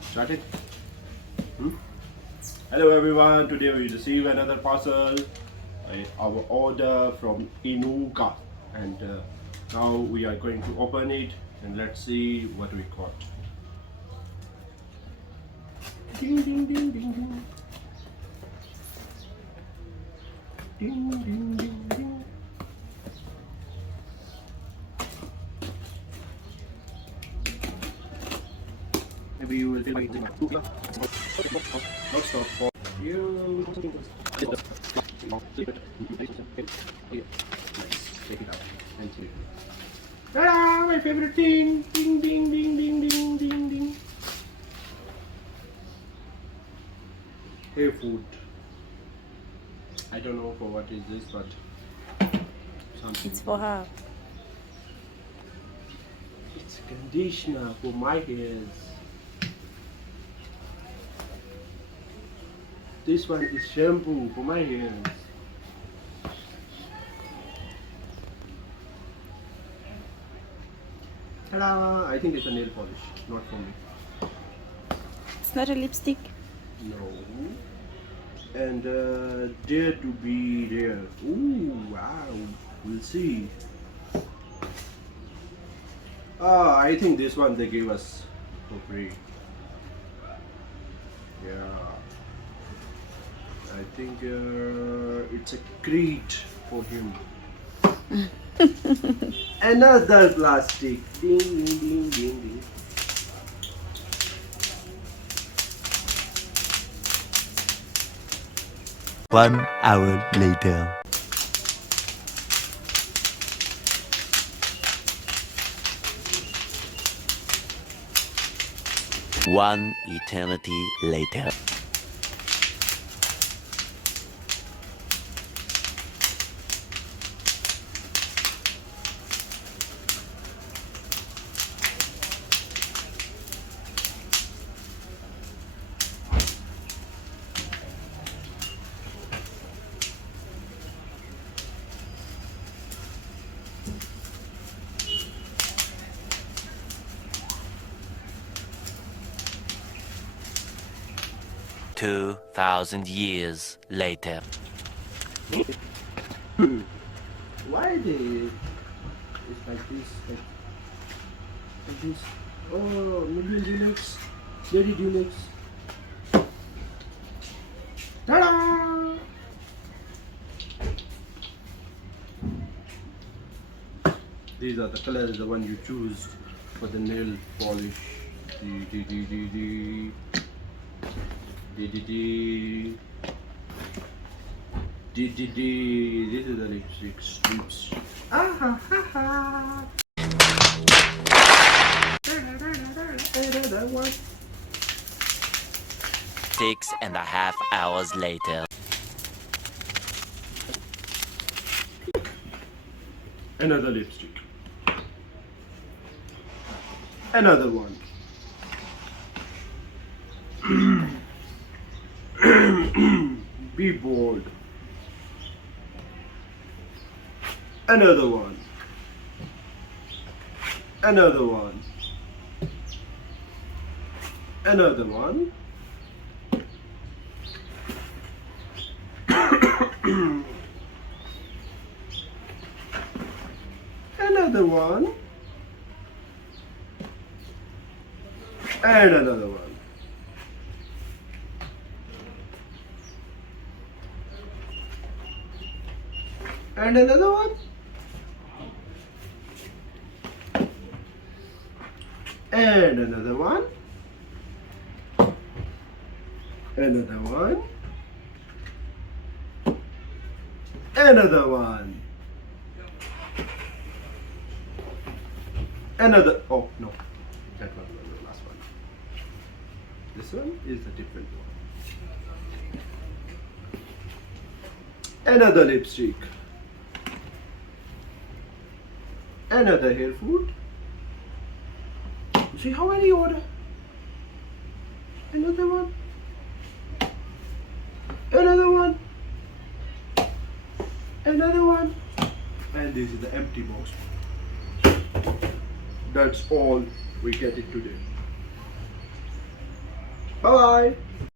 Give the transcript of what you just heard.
Started. Hello everyone. Today we receive another parcel. Our order from InUka, and now we are going to open it and let's see what we got. Ding ding ding ding ding. Ding ding ding ding. Maybe you will feel like it's not stop for you. Nice. Take it out. Thank you. Ta-da! My favorite thing. Ding ding ding ding ding ding ding. Hey food. I don't know for what is this, but something. It's for her. It's conditioner for my hairs. This one is shampoo for my hairs. Ta-da! I think it's a nail polish, not for me. It's not a lipstick. No. And dare to be there. Ooh, wow. We'll see. I think this one they gave us for free. Yeah. I think it's a treat for him. Another plastic. Ding, ding, ding, ding, ding. One hour later. One eternity later. $2,000 later. Why they? It's like this, like this. Oh, million units, very units. Ta-da! These are the colors, the one you choose for the nail polish. This is the lipstick strips. That one. 6.5 hours later. Another lipstick. Another one. Be bold. Another one. Another one. Another one. Another one. And another one. And another one. And another one. Another one. Another one. Another. Oh no, that one was the last one. This one is a different one. Another lipstick. Another hair food. You see how many order? Another one. Another one. Another one. And this is the empty box. That's all we get it today. Bye bye.